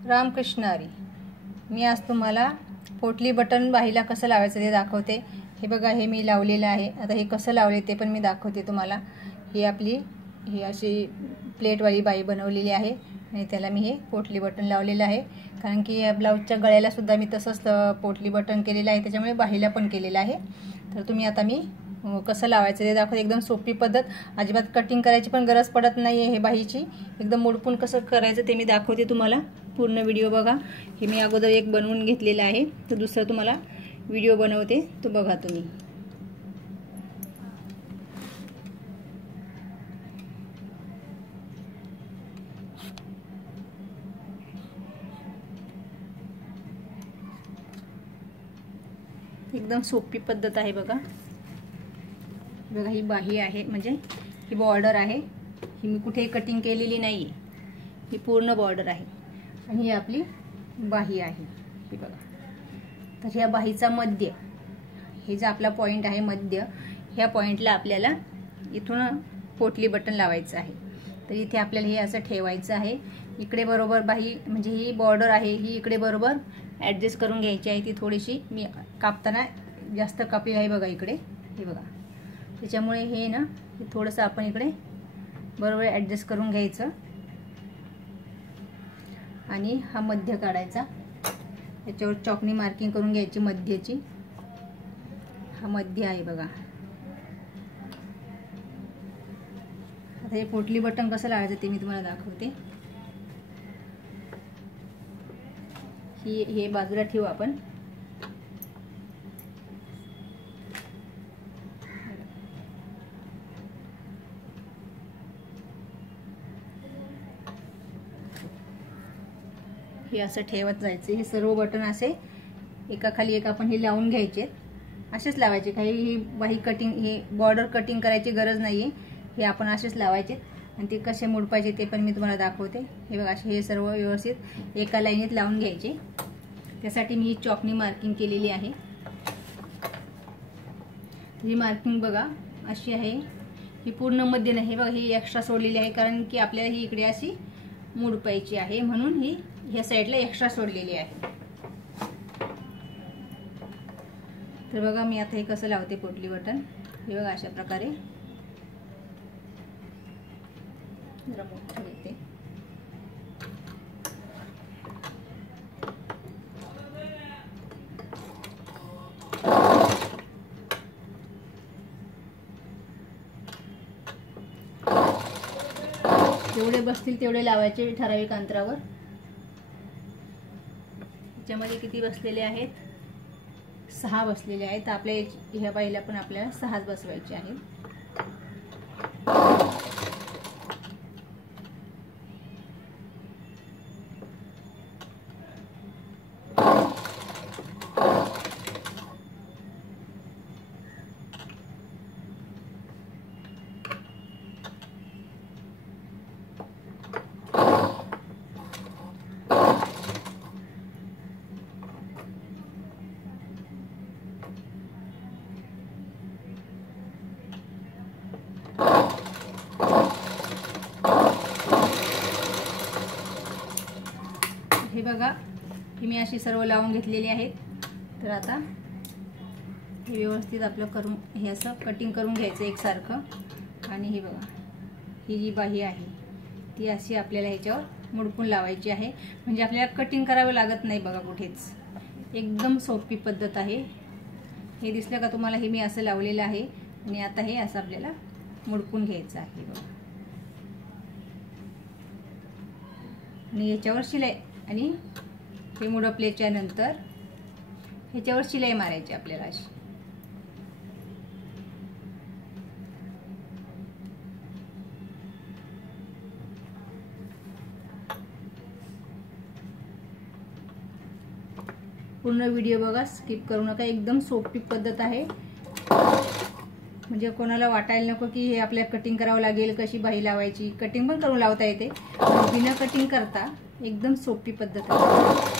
रामकृष्ण हरी। मी आज तुम्हाला पोटली बटन बाहीला कसं लावायचं ते दाखवते। हे बघा, हे मी लावलेलं आहे। आता हे कसं लावले ते पण मी दाखवते तुम्हाला। ही आपली ही अशी प्लेटवाली बाही बनवलेली आहे आणि त्याला मी हे पोटली बटन लावलेलं आहे, कारण की या ब्लाऊजच्या गळ्याला सुद्धा मी तसंच पोटली बटन केलेलं आहे, त्याच्यामुळे बाहीला पण केलेलं आहे। तर तुम्ही आता मी कसं लावायचं ते दाखवते। एकदम सोपी पद्धत, अजिबात कटिंग करायची पण गरज पडत नाही आहे। हे बाहीची एकदम मोडपून कसं करायचं ते मी दाखवते तुम्हाला। पूर्ण व्हिडिओ बघा। हे मी अगोदर एक बनवून घेतलेला आहे, तर दुसरा तुम्हाला व्हिडिओ बनवते तो बघा तुम्ही। एकदम सोपी पद्धत आहे बघा। बघा, ही बाही आहे, म्हणजे ही बॉर्डर आहे। ही मी कुठे कटिंग केलेली नाही आहे, ही पूर्ण बॉर्डर आहे आणि ही आपली बाही आहे। ही बघा, तर ह्या बाहीचा मध्य, हे जे आपला पॉइंट आहे मध्य, ह्या पॉइंटला आपल्याला इथून पोटली बटन लावायचं आहे। तर इथे आपल्याला हे असं ठेवायचं आहे। इकडे बरोबर बाही, म्हणजे ही बॉर्डर आहे, ही इकडे बरोबर ॲडजस्ट करून घ्यायची आहे। ती थोडीशी मी कापताना जास्त कापली आहे बघा इकडे, हे बघा। त्याच्यामुळे हे ना थोडंसं आपण इकडे बरोबर ॲडजस्ट करून घ्यायचं आणि हा मध्य काढायचा। याच्यावर चॉकनी मार्किंग करून घ्यायची मध्याची। हा मध्य आहे बघा। आता हे पोटली बटन कसं लावायचं ते मी तुम्हाला दाखवते। हे बाजूला ठेवू आपण। हे असं ठेवत जायचं। हे सर्व बटन असे एकाखाली एक आपण हे लावून घ्यायचे, असेच लावायचे। काही ही बाही कटिंग, हे बॉर्डर कटिंग करायची गरज नाहीये, हे आपण असेच लावायचे आणि ते कसे मोडपायचे ते पण मी तुम्हाला दाखवते। हे बघा, असे हे सर्व व्यवस्थित एका लाईनीत लावून घ्यायचे। त्यासाठी मी ही चॉकनी मार्किंग केलेली आहे। ही मार्किंग बघा अशी आहे, ही पूर्ण मध्ये नाही बघा, ही एक्स्ट्रा सोडलेली आहे, कारण की आपल्याला ही इकडे अशी मोडपायची आहे, म्हणून ही ह्या साईडला एक्स्ट्रा सोडलेली आहे। तर बघा, मी आता हे कसं लावते पोटली बटन। हे बघा, अशा प्रकारे जरा मोठं घेते। जेवढे बसतील तेवढे लावायचे ठराविक अंतरावर। त्याच्यामध्ये किती बसलेले आहेत? 6 बसलेले आहेत। आपल्या ह्या बाईला पण आपल्याला 6च बसवायचे आहेत। हे बघा, ही मी अशी सर्व लावून घेतलेली आहेत। तर आता हे व्यवस्थित आपलं करून हे असं कटिंग करून घ्यायचं एकसारखं। आणि हे बघा, ही जी बाही आहे ती अशी आपल्याला ह्याच्यावर मुडपून लावायची आहे, म्हणजे आपल्याला कटिंग करावं लागत नाही बघा कुठेच। एकदम सोपी पद्धत आहे। हे दिसलं का तुम्हाला? हे मी असं लावलेलं आहे आणि आता हे असं आपल्याला मुडपून घ्यायचं आहे बघा। आणि याच्यावर शिलाई, आणि हे मुडपल्याच्या नंतर ह्याच्यावर शिलाई मारायची आपल्याला अशी। पूर्ण व्हिडिओ बघा, स्किप करू नका। एकदम सोपी पद्धत आहे, म्हणजे कोणाला वाटायला नको की हे आपल्याला कटिंग करावं लागेल, कशी बाही लावायची। कटिंग पण करून लावता येते, बिना कटिंग करता एकदम सोपी पद्धत आहे।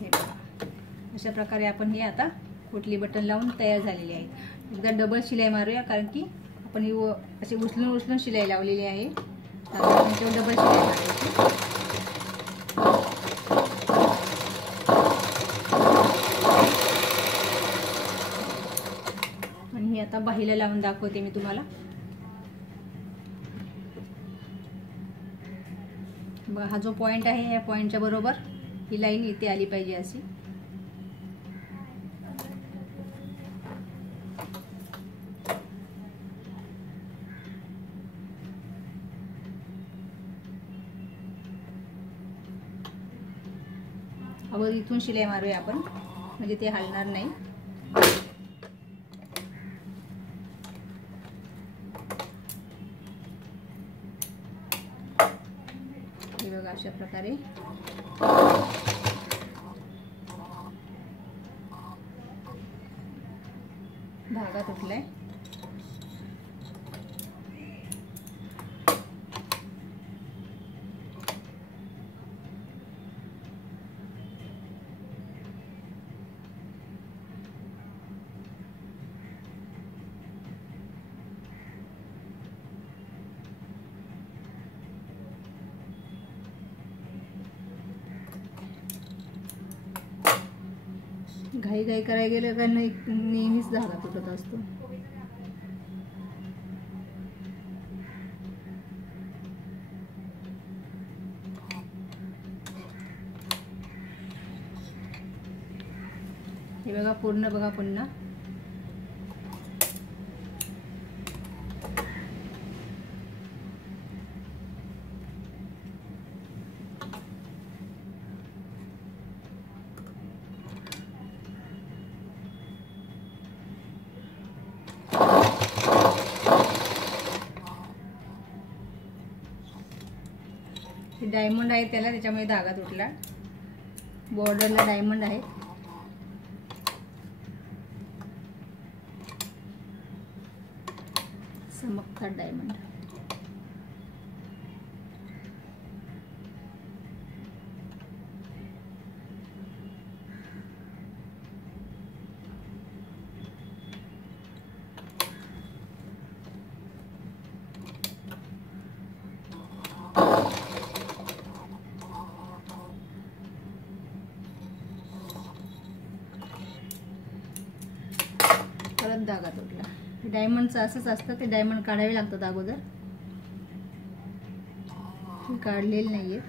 हे बघा अशा प्रकारे आपण हे आता पोटली बटन लावून तयार झालेले आहे. एकदा डबल शिलाई मारूया, कारण की आपण ही असे उचलून शिलाई लावलेली आहे. त्याच्यावर डबल शिलाई मारायची. आणि ही आता बाहीला लावून दाखवते मी तुम्हाला. बघा हा जो पॉइंट आहे या पॉइंटच्या बरोबर ही लाईन इथे आली पाहिजे अशी. अगोदर इथून शिलाई मारूया आपण, म्हणजे ते हलणार नाही. हे बघा अशा प्रकारे धागा तुटलाय. घाई करायला गेलं का नेहमीच धागा तुटत असतो. हे बघा पूर्ण बघा पुन्हा. डायमंड आहे त्याला, त्याच्यामुळे धागा तुटला. बॉर्डरला डायमंड आहे. चमकदार डायमंड. परत धागा तुटला. डायमंडचं असंच असतं, ते डायमंड काढावे लागतात अगोदर. काढलेले नाहीये.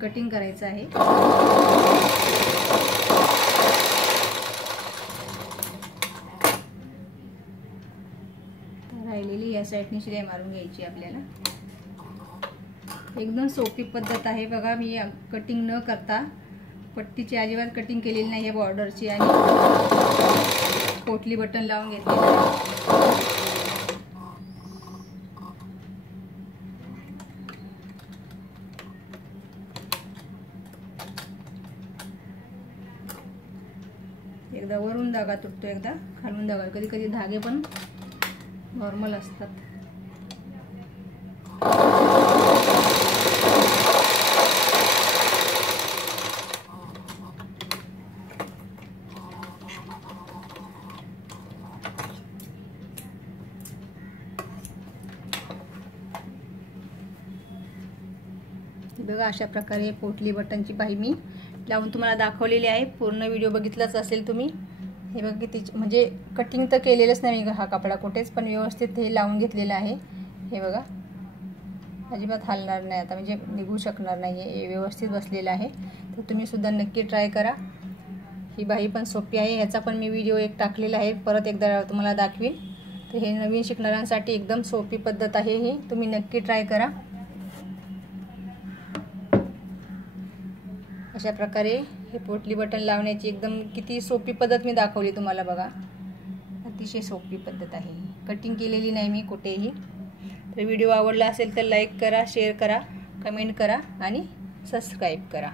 कटिंग करायचं आहे. राहिलेली या साईडने शिलाई मारून घ्यायची आपल्याला. एकदम सोपी पद्धत आहे बघा. मी कटिंग न करता, पट्टीची अजिबात कटिंग केलेली नाही आहे बॉर्डरची, आणि पोटली बटन लावून घेतलेलं आहे. एकदा वरून धागा तुटतो, एकदा खालून धागा. कधी कधी धागे पण नॉर्मल असतात. बघा अशा प्रकारे पोटली बटनची बाही मी लावून तुम्हाला दाखवलेली आहे. पूर्ण व्हिडिओ बघितलाच असेल तुम्ही. हे बघा किती, म्हणजे कटिंग तर केलेलंच नाही हा कपडा कुठेच, पण व्यवस्थित हे लावून घेतलेलं आहे. हे बघा अजिबात हलणार नाही आता, म्हणजे निघू शकणार नाही. हे व्यवस्थित बसलेलं आहे. तर तुम्ही सुद्धा नक्की ट्राय करा. ही बाही पण सोपी आहे. ह्याचा पण मी व्हिडिओ एक टाकलेला आहे, परत एकदा तुम्हाला दाखवीन. तर तर हे नवीन शिकणाऱ्यांसाठी एकदम सोपी पद्धत आहे ही, तुम्ही नक्की ट्राय करा। अशा प्रकारे हे पोटली बटन लावण्याची एकदम किती सोपी पद्धत मी दाखवली तुम्हाला बघा, अतिशय सोपी पद्धत आहे। कटिंग केलेली नाही मी कुठेही। तर व्हिडिओ आवडला असेल तर लाईक करा, शेअर करा, कमेंट करा आणि सबस्क्राईब करा।